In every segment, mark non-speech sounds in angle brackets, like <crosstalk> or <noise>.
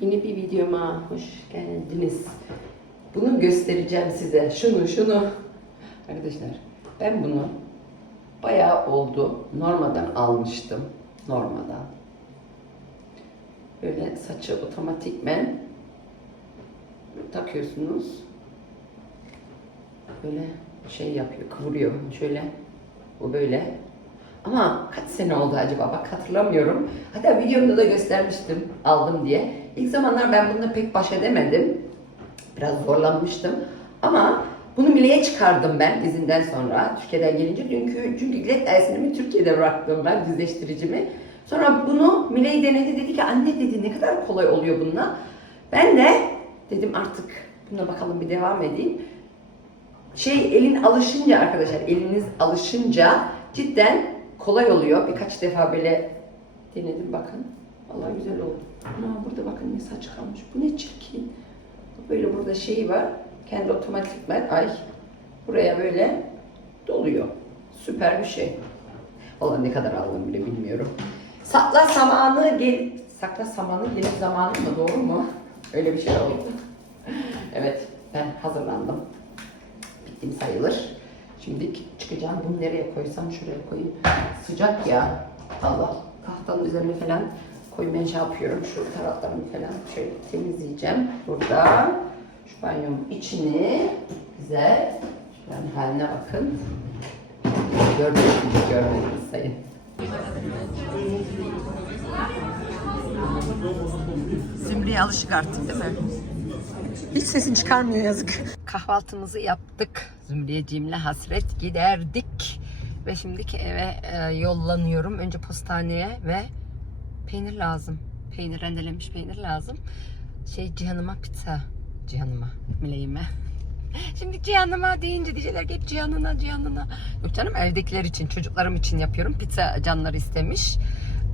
Yeni bir videoma hoş geldiniz. Bunu göstereceğim size. Şunu, şunu. Arkadaşlar ben bunu bayağı oldu. Normadan almıştım. Normadan. Böyle saçı otomatikmen takıyorsunuz. Böyle şey yapıyor, kıvırıyor. Şöyle, bu böyle. Ama kaç sene oldu acaba? Bak hatırlamıyorum. Hatta videomda da göstermiştim aldım diye. İlk zamanlar ben bununla pek baş edemedim. Biraz zorlanmıştım. Ama bunu Mile'ye çıkardım ben izinden sonra Türkiye'den gelince. Çünkü, çünkü Gillette dersini Türkiye'de bıraktım ben düzleştiricimi. Sonra bunu Mile'yi denedi dedi ki anne dedi ne kadar kolay oluyor bununla. Ben de dedim artık buna bakalım bir devam edeyim. Şey elin alışınca arkadaşlar eliniz alışınca cidden kolay oluyor. Birkaç defa böyle denedim bakın. Vallahi güzel oldu. Ama burada bakın ne saç kalmış. Bu ne çirkin. Böyle burada şeyi var. Kendi otomatikmen ay buraya böyle doluyor. Süper bir şey. Vallahi ne kadar aldım bile bilmiyorum. Sakla samanı gel sakla samanı gelir zamanı mı doğru mu? <laughs> Öyle bir şey oldu. evet ben hazırlandım. Bittim sayılır. Şimdi çıkacağım. Bunu nereye koysam şuraya koyayım. Sıcak ya. Allah. Tahtanın üzerine falan koymaya şey yapıyorum. Şu taraflarını falan şöyle temizleyeceğim. Burada şu banyonun içini güzel. Şuranın haline bakın. Gördünüz mü? Görmediniz sayın. Zümrüt'e alışık artık değil mi? Hiç sesini çıkarmıyor yazık. Kahvaltımızı yaptık. Zümriyeciğimle hasret giderdik. Ve şimdiki eve e, yollanıyorum. Önce postaneye ve peynir lazım. Peynir rendelemiş peynir lazım. Şey Cihan'ıma pizza. Cihan'ıma, Mileyime. <laughs> Şimdi Cihan'ıma deyince diyecekler ki Cihan'ına, Cihan'ına. Yok canım evdekiler için, çocuklarım için yapıyorum. Pizza canları istemiş.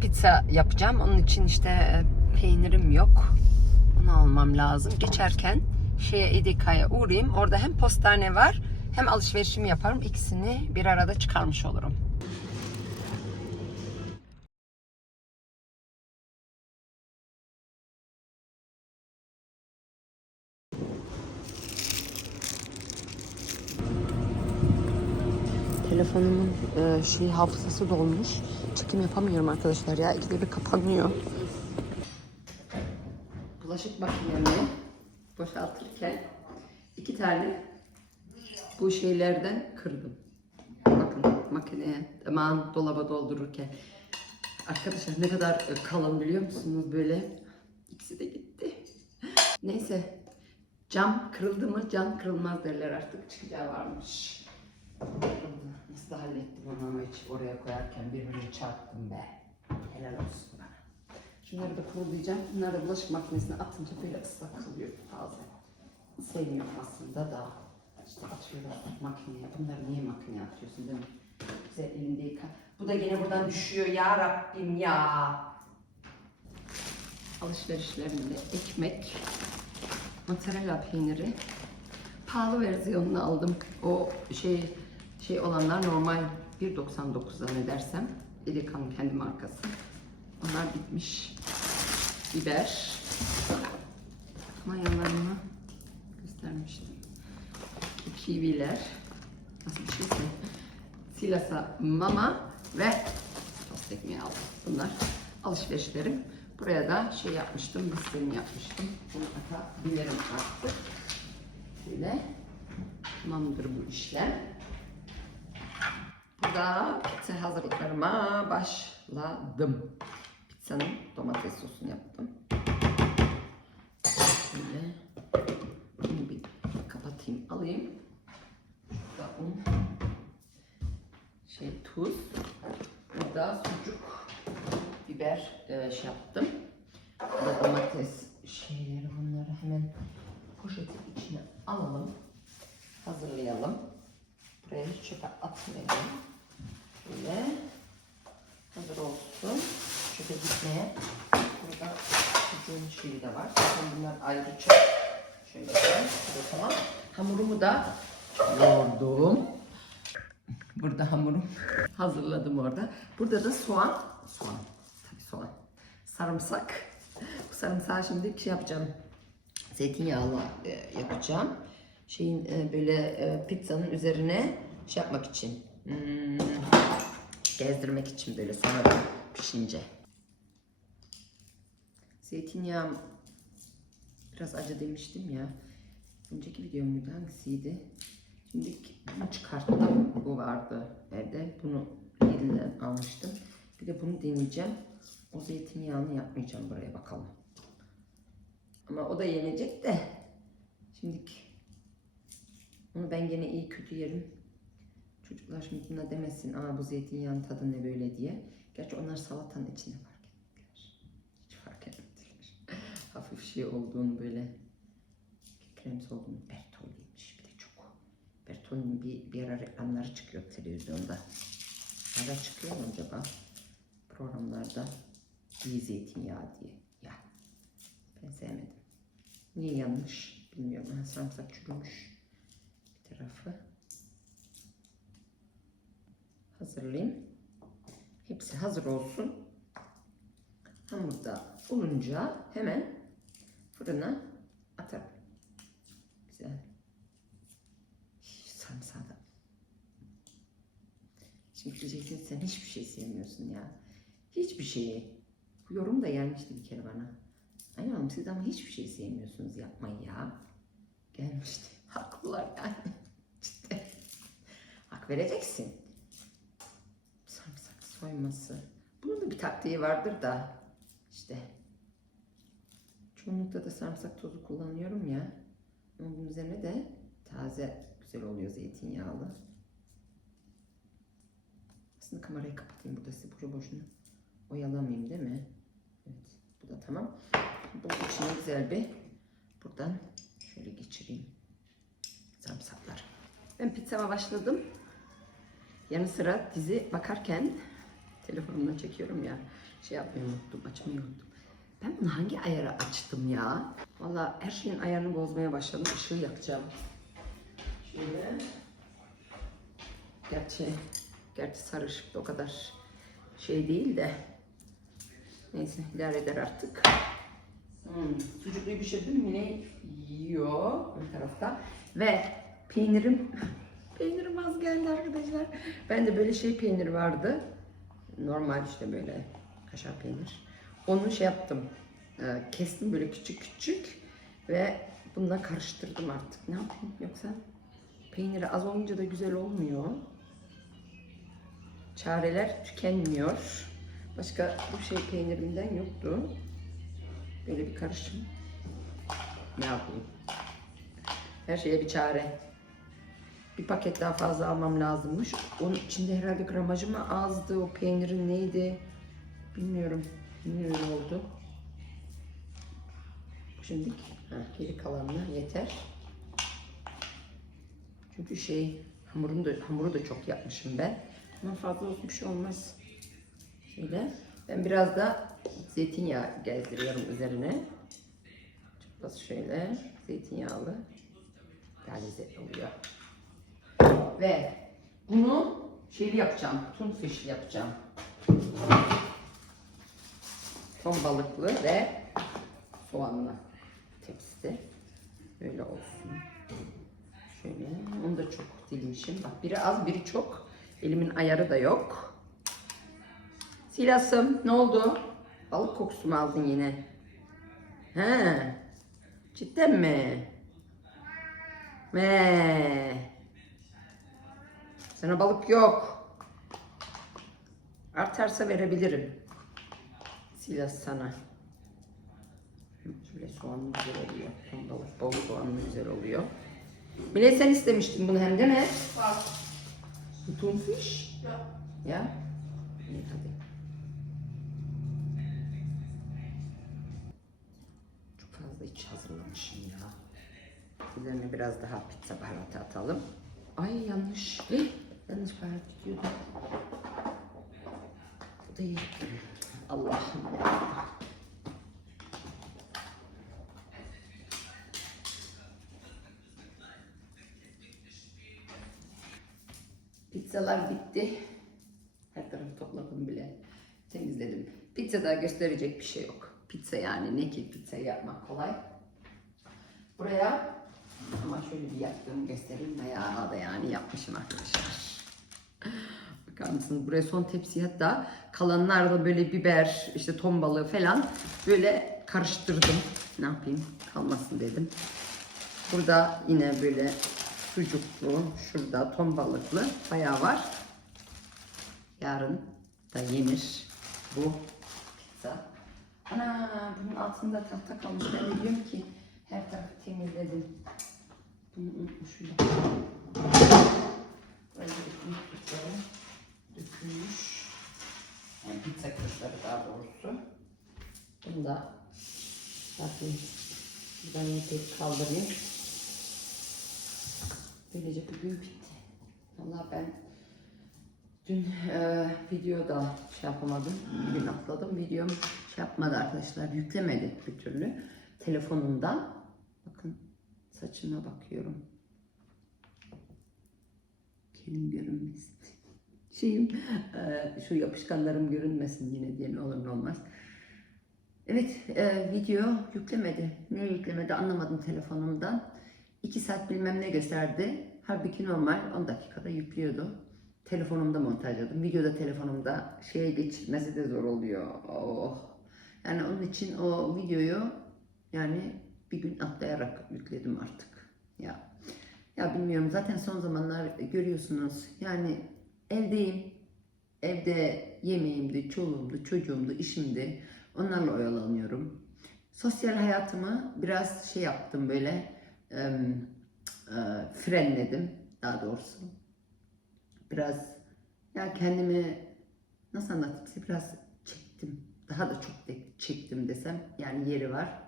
Pizza yapacağım. Onun için işte e, peynirim yok. Onu almam lazım. Geçerken şeye Edeka'ya uğrayayım. Orada hem postane var hem alışverişimi yaparım. İkisini bir arada çıkarmış olurum. Telefonumun e, şey hafızası dolmuş. Çekim yapamıyorum arkadaşlar ya. İkide bir kapanıyor. Bulaşık makinemi boşaltırken iki tane bu şeylerden kırdım. Bakın makineye, aman dolaba doldururken. Arkadaşlar ne kadar e, kalın biliyor musunuz böyle? İkisi de gitti. Neyse cam kırıldı mı cam kırılmaz derler artık çıkacağı varmış. Nasıl hallettim onu ama hiç oraya koyarken birbirine çarptım be. Helal olsun. Şunları da kurulayacağım. Bunları da bulaşık makinesine atınca böyle ıslak kalıyor bazen. Sevmiyorum aslında da. İşte atıyorlar makineye. Bunları niye makineye atıyorsun değil mi? Güzel elinde yıka. Bu da gene buradan düşüyor ya Rabbim ya. Alışverişlerimde ekmek, mozzarella peyniri. Pahalı versiyonunu aldım. O şey şey olanlar normal 1.99 zannedersem. Edikan'ın kendi markası. Onlar bitmiş. Biber. Mayalarını göstermiştim. Kiwiler. Nasıl bir şeyse. Silasa mama ve tost ekmeği aldım. Bunlar alışverişlerim. Buraya da şey yapmıştım, listemi yapmıştım. Bunu atabilirim artık. Şöyle. Tamamdır bu işlem. Burada hazırlıklarıma başladım. Pizzanın domates sosunu yaptım. Şöyle bunu bir kapatayım, alayım. Şurada un, şey tuz, burada sucuk, biber e, şey yaptım. Burada domates şeyleri bunları hemen poşetin içine alalım. Hazırlayalım. Buraya hiç çöpe atmayalım. Şöyle hazır olsun. Çöpe gitmeye. Burada çocuğun şeyi de var. Zaten bunlar ayrı çöp. Şöyle. Şurada tamam. Hamurumu da yoğurdum. Burada hamurum <laughs> hazırladım orada. Burada da soğan. Soğan. Tabii soğan. Sarımsak. Bu sarımsağı şimdi şey yapacağım. Zeytinyağlı e, yapacağım. Şeyin e, böyle e, pizzanın üzerine şey yapmak için. hmm, gezdirmek için böyle sonra pişince. Zeytinyağım biraz acı demiştim ya. Önceki videom muydu hangisiydi? Şimdi bunu çıkarttım. Bu vardı evde. Bunu elinden almıştım. Bir de bunu deneyeceğim. O zeytinyağını yapmayacağım buraya bakalım. Ama o da yenecek de. Şimdiki onu ben gene iyi kötü yerim. Çocuklar şimdi buna demesin. Aa bu zeytinyağının tadı ne böyle diye. Gerçi onlar salatanın içine fark şey olduğunu böyle kremsi olduğunu Bertolli'ymiş bir de çok. Bertolli'nin bir, bir ara reklamları çıkıyor televizyonda. Hala çıkıyor mu acaba? Programlarda iyi zeytinyağı diye. Ya ben sevmedim. Niye yanmış bilmiyorum. Ha, sarımsak çürümüş bir tarafı. Hazırlayayım. Hepsi hazır olsun. Hamurda olunca hemen fırına atarım. Güzel. Sarımsağı da. Şimdi diyeceksin sen hiçbir şey sevmiyorsun ya. Hiçbir şeyi. Bu yorum da gelmişti bir kere bana. Ay hanım siz ama hiçbir şey sevmiyorsunuz yapmayın ya. Gelmişti. <laughs> Haklılar yani. Cidden. Hak vereceksin. Sarımsak soyması. Bunun da bir taktiği vardır da. işte. Çoğunlukla da sarımsak tozu kullanıyorum ya. Bunun üzerine de taze güzel oluyor zeytinyağlı. Aslında kamerayı kapatayım burada sizi boşu boşuna oyalamayayım değil mi? Evet bu da tamam. Bu içine güzel bir buradan şöyle geçireyim sarımsakları. Ben pizzama başladım. Yanı sıra dizi bakarken telefonumla çekiyorum ya şey yapmayı unuttum. Ben bunu hangi ayara açtım ya? Valla her şeyin ayarını bozmaya başladım. Işığı yakacağım. Şöyle. Gerçi, gerçi sarışık da o kadar şey değil de. Neyse idare eder artık. Hmm, sucukluyu pişirdim yine yiyor ön tarafta. Ve peynirim, <laughs> peynirim az geldi arkadaşlar. Ben de böyle şey peynir vardı. Normal işte böyle kaşar peynir. Onu şey yaptım. e, Kestim böyle küçük küçük ve bununla karıştırdım artık. Ne yapayım yoksa peyniri az olunca da güzel olmuyor. Çareler tükenmiyor. Başka bu şey peynirimden yoktu. Böyle bir karışım. Ne yapayım? Her şeye bir çare. Bir paket daha fazla almam lazımmış. Onun içinde herhalde gramajı mı azdı? O peynirin neydi? Bilmiyorum. Niye öyle oldu? Şimdi ha, geri kalanına yeter. Çünkü şey hamurunu da hamuru da çok yapmışım ben. Ama fazla olsun bir şey olmaz. Şöyle. Ben biraz da zeytinyağı gezdiriyorum üzerine. Çok az şöyle zeytinyağlı. Daha lezzetli oluyor. Ve bunu şeyli yapacağım. Tunfish yapacağım. Ton balıklı ve soğanlı tepside. Böyle olsun. Şöyle. Onu da çok dilmişim. Bak biri az biri çok. Elimin ayarı da yok. Silas'ım ne oldu? Balık kokusu mu aldın yine? He. Cidden mi? Me. Sana balık yok. Artarsa verebilirim. Silas sana. Şöyle soğanlı güzel oluyor. Ton balık bol soğanlı güzel oluyor. Mine sen istemiştin bunu hem de mi? Bak. Bu Tunfish. Ya. Ya. İyi hadi. Çok fazla iç hazırlamışım ya. Üzerine biraz daha pizza baharatı atalım. Ay yanlış. Hih, yanlış baharat gidiyordum. Bu da iyi. Allah'ım ya. Pizzalar bitti. Her tarafı topladım bile. Temizledim. Pizzada gösterecek bir şey yok. Pizza yani ne ki pizza yapmak kolay. Buraya ama şöyle bir yaptığımı göstereyim. Bayağı da yani yapmışım arkadaşlar. Bakar mısınız? Buraya son tepsi hatta kalanlar da böyle biber, işte ton balığı falan böyle karıştırdım. Ne yapayım? Kalmasın dedim. Burada yine böyle sucuklu, şurada ton balıklı bayağı var. Yarın da yenir bu pizza. Ana bunun altında tahta kalmış. Ben diyorum ki her tarafı temizledim. Bunu unutmuşum. Böyle bir dökülmüş. Yani pizza kırıkları daha doğrusu. Bunu da bakayım. Ben tek kaldırayım. Böylece bugün bitti. Valla ben dün e, videoda şey yapamadım. Bugün atladım. Videom şey yapmadı arkadaşlar. Yüklemedi bir türlü. Telefonumdan. Bakın saçıma bakıyorum. Kelim görünmesin. Şeyim e, şu yapışkanlarım görünmesin yine diye ne olur ne olmaz. Evet e, video yüklemedi. Niye yüklemedi anlamadım telefonumdan. 2 saat bilmem ne gösterdi. Halbuki normal 10 dakikada yüklüyordu. Telefonumda montajladım. Videoda telefonumda şeye geçirmesi de zor oluyor. Oh. Yani onun için o videoyu yani bir gün atlayarak yükledim artık. Ya ya bilmiyorum zaten son zamanlar görüyorsunuz. Yani evdeyim. Evde yemeğimdi, çoluğumdu, çocuğumdu, işimdi. Onlarla oyalanıyorum. Sosyal hayatımı biraz şey yaptım böyle em, e, frenledim daha doğrusu. Biraz ya kendimi nasıl anlatayım size biraz çektim. Daha da çok de çektim desem yani yeri var.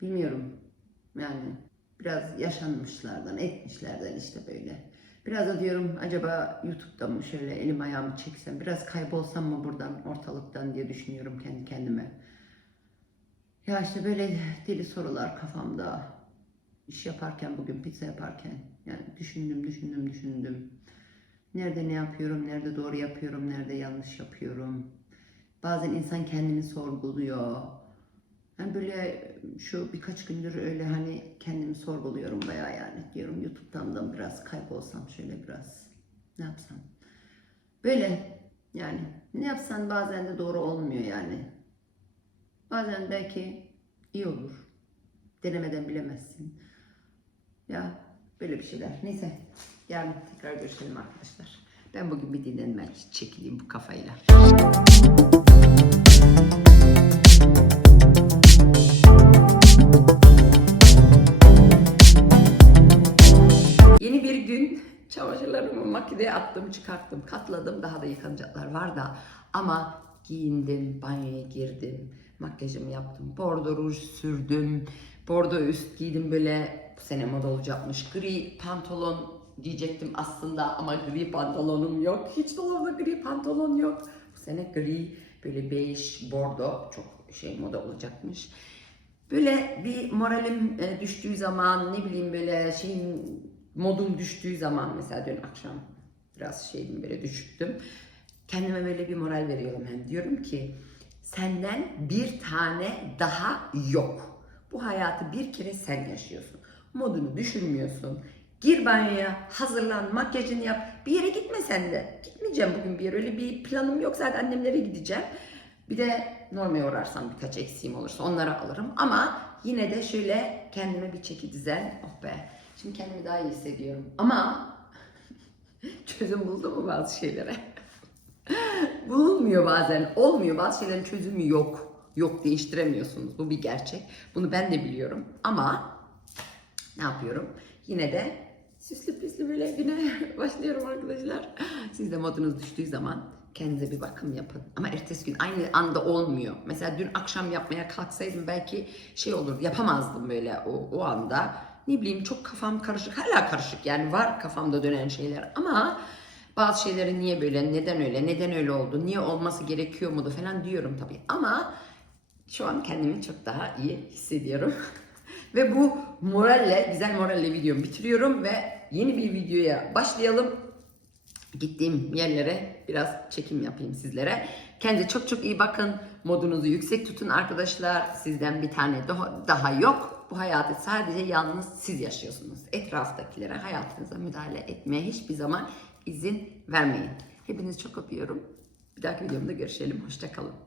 Bilmiyorum yani biraz yaşanmışlardan etmişlerden işte böyle. Biraz da diyorum acaba YouTube'da mı şöyle elim ayağımı çeksem biraz kaybolsam mı buradan ortalıktan diye düşünüyorum kendi kendime. Ya işte böyle deli sorular kafamda. İş yaparken bugün pizza yaparken yani düşündüm düşündüm düşündüm. Nerede ne yapıyorum, nerede doğru yapıyorum, nerede yanlış yapıyorum. Bazen insan kendini sorguluyor. Yani böyle şu birkaç gündür öyle hani kendimi sorguluyorum bayağı yani. Diyorum YouTube'dan da biraz kaybolsam şöyle biraz ne yapsam. Böyle yani ne yapsan bazen de doğru olmuyor yani. Bazen belki iyi olur. Denemeden bilemezsin. Ya böyle bir şeyler. Neyse yarın tekrar görüşelim arkadaşlar. Ben bugün bir dinlenme çekileyim bu kafayla. Makineye attım, çıkarttım, katladım. Daha da yıkanacaklar var da ama giyindim, banyoya girdim, makyajımı yaptım, bordo ruj sürdüm, bordo üst giydim böyle bu sene moda olacakmış. Gri pantolon diyecektim aslında ama gri pantolonum yok. Hiç dolabda gri pantolon yok. Bu sene gri böyle bej, bordo çok şey moda olacakmış. Böyle bir moralim e, düştüğü zaman ne bileyim böyle şeyin modum düştüğü zaman mesela dün akşam biraz şeydim böyle düşüktüm. Kendime böyle bir moral veriyorum hem diyorum ki senden bir tane daha yok. Bu hayatı bir kere sen yaşıyorsun. Modunu düşürmüyorsun. Gir banyoya, hazırlan, makyajını yap. Bir yere gitme sen de. Gitmeyeceğim bugün bir yere. Öyle bir planım yok. Zaten annemlere gideceğim. Bir de normaya uğrarsam birkaç eksiğim olursa onları alırım. Ama yine de şöyle kendime bir çeki düzen. Oh be. Şimdi kendimi daha iyi hissediyorum. Ama <laughs> çözüm buldum mu bazı şeylere? <laughs> Bulunmuyor bazen. Olmuyor. Bazı şeylerin çözümü yok. Yok değiştiremiyorsunuz. Bu bir gerçek. Bunu ben de biliyorum. Ama ne yapıyorum? Yine de süslü püslü böyle güne <laughs> başlıyorum arkadaşlar. Siz de modunuz düştüğü zaman kendinize bir bakım yapın. Ama ertesi gün aynı anda olmuyor. Mesela dün akşam yapmaya kalksaydım belki şey olur yapamazdım böyle o, o anda. Ne bileyim çok kafam karışık. Hala karışık yani var kafamda dönen şeyler ama bazı şeyleri niye böyle, neden öyle, neden öyle oldu, niye olması gerekiyor mu da falan diyorum tabii. Ama şu an kendimi çok daha iyi hissediyorum. <laughs> ve bu moralle, güzel moralle videomu bitiriyorum ve yeni bir videoya başlayalım. Gittiğim yerlere biraz çekim yapayım sizlere. Kendinize çok çok iyi bakın. Modunuzu yüksek tutun arkadaşlar. Sizden bir tane daha, daha yok. Bu hayatı sadece yalnız siz yaşıyorsunuz. Etraftakilere hayatınıza müdahale etmeye hiçbir zaman izin vermeyin. Hepinizi çok öpüyorum. Bir dahaki videomda görüşelim. Hoşçakalın.